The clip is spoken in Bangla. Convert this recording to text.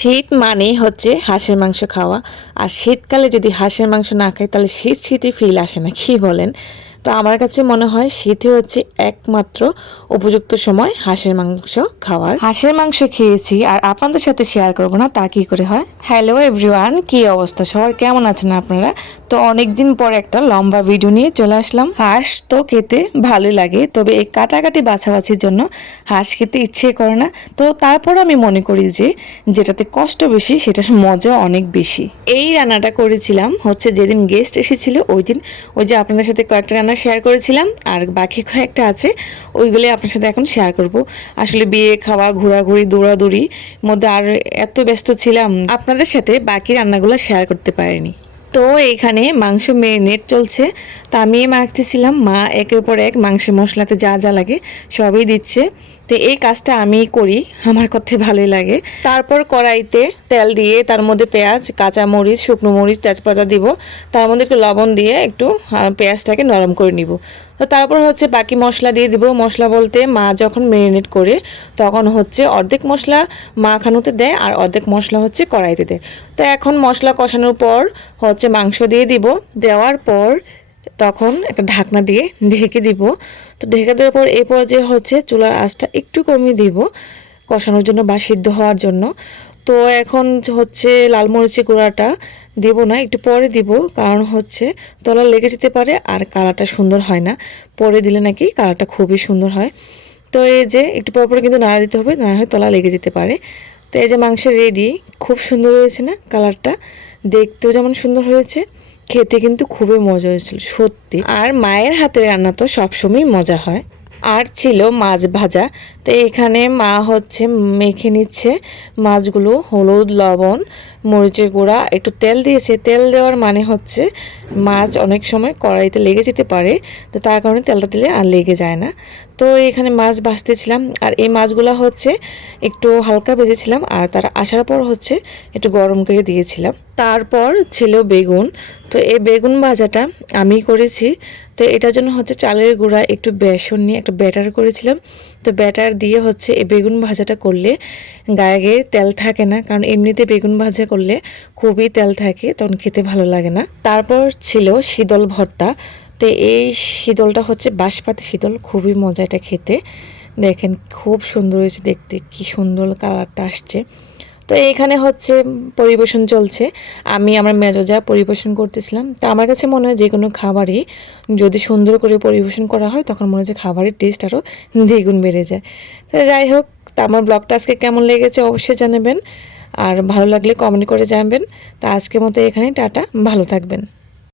শীত মানেই হচ্ছে হাঁসের মাংস খাওয়া। আর শীতকালে যদি হাঁসের মাংস না খাই তাহলে শীতই ফিল আসে না, কি বলেন? তো আমার কাছে মনে হয় শীতই হচ্ছে একমাত্র উপযুক্ত সময় হাঁসের মাংস খাওয়ার। হাঁসের মাংস খেয়েছি আর আপনাদের সাথে শেয়ার করব না তা কি করে হয়? হ্যালো এভরিওয়ান, কি অবস্থা সবার, কেমন আছেন আপনারা? তো অনেকদিন পর একটা লম্বা ভিডিও নিয়ে চলে আসলাম। হাঁস তো খেতে ভালোই লাগে, তবে এই কাটাকাটি বাছাবাছির জন্য হাঁস খেতে ইচ্ছে করে না। তো তারপর আমি মনে করি যে যেটাতে কষ্ট বেশি সেটার মজা অনেক বেশি। এই রান্নাটা করেছিলাম হচ্ছে যেদিন গেস্ট এসেছিল ওই দিন, ওই যে আপনাদের সাথে কয়েকটা রান্না শেয়ার করেছিলাম আর বাকি কয়েকটা আছে, ওইগুলোই আপনার সাথে এখন শেয়ার করব। আসলে বিয়ে খাওয়া, ঘোরাঘুরি, দৌড়াদৌড়ি মধ্যে আর এত ব্যস্ত ছিলাম আপনাদের সাথে বাকি রান্নাগুলো শেয়ার করতে পারিনি। তো এইখানে মাংস মেরিনেট চলছে, তা আমি মাখতেছিলাম। মা একের পর এক মাংসের মশলাতে যা যা লাগে সবই দিচ্ছে। তো এই কাজটা আমি করি, আমার করতে ভালোই লাগে। তারপর কড়াইতে তেল দিয়ে তার মধ্যে পেঁয়াজ, কাঁচা মরিচ, শুকনো মরিচ, তেজপাতা দিব। তার মধ্যে একটু লবণ দিয়ে একটু পেঁয়াজটাকে নরম করে নিব। তো তারপর হচ্ছে বাকি মশলা দিয়ে দিব। মশলা বলতে মা যখন মেরিনেট করে তখন হচ্ছে অর্ধেক মশলা মাখানোতে দেয় আর অর্ধেক মশলা হচ্ছে কড়াইতে দেয়। তো এখন মশলা কষানোর পর হচ্ছে মাংস দিয়ে দিব। দেওয়ার পর তখন একটা ঢাকনা দিয়ে ঢেকে দিব। তো ঢেকে দেওয়ার পর এই পর্যায়ে হচ্ছে চুলার আঁচটা একটু কমিয়ে দিব কষানোর জন্য বা সিদ্ধ হওয়ার জন্য। তো এখন হচ্ছে লাল মরিচের গুঁড়াটা দেবো না, একটু পরে দিব, কারণ হচ্ছে তলা লেগে যেতে পারে আর কালারটা সুন্দর হয় না। পরে দিলে নাকি কালারটা খুবই সুন্দর হয়। তো এই যে একটু পর পর কিন্তু নাড়া দিতে হবে, না হয় তলা লেগে যেতে পারে। তো এই যে মাংস রেডি, খুব সুন্দর হয়েছে না কালারটা? দেখতেও যেমন সুন্দর হয়েছে, খেতে কিন্তু খুবই মজা হয়েছিল সত্যি। আর মায়ের হাতের রান্না তো সবসময় মজা হয়। আর ছিল মাছ ভাজা। তো এখানে মা হচ্ছে মেখে নিচ্ছে মাছগুলো, হলুদ, লবণ, মরিচের গুঁড়া, একটু তেল দিয়েছে। তেল দেওয়ার মানে হচ্ছে মাছ অনেক সময় কড়াইতে লেগে যেতে পারে, তো তার কারণে তেলটা দিলে আর লেগে যায় না। তো এখানে মাছ ভাজতেছিলাম আর এই মাছগুলো হচ্ছে একটু হালকা ভেজেছিলাম আর তার আসার পর হচ্ছে একটু গরম করে দিয়েছিলাম। তারপর ছিল বেগুন। তো এই বেগুন ভাজাটা আমি করেছি। তো এটার জন্য হচ্ছে চালের গুঁড়া, একটু বেসন নিয়ে একটা ব্যাটার করেছিলাম। তো ব্যাটার দিয়ে হচ্ছে এই বেগুন ভাজাটা করলে গায়ে গায়ে তেল থাকে না, কারণ এমনিতে বেগুন ভাজা করলে খুবই তেল থাকে, তখন খেতে ভালো লাগে না। তারপর ছিল শীতল ভর্তা। তো এই শীতলটা হচ্ছে বাঁশপাতি শীতল, খুবই মজা এটা খেতে। দেখেন খুব সুন্দর হয়েছে দেখতে, কি সুন্দর কালারটা আসছে। তো এইখানে হচ্ছে পরিবেশন চলছে, আমি আমার মেজোজা পরিবেশন করতেছিলাম। তো আমার কাছে মনে হয় যে কোনো খাবারই যদি সুন্দর করে পরিবেশন করা হয় তখন মনে হয় যে খাবারের টেস্ট আরও দ্বিগুণ বেড়ে যায়। তো যাই হোক, তা আমার ব্লগটা আজকে কেমন লেগেছে অবশ্যই জানাবেন, আর ভালো লাগলে কমেন্ট করে জানাবেন। তা আজকের মতো এখানেই টাটা, ভালো থাকবেন।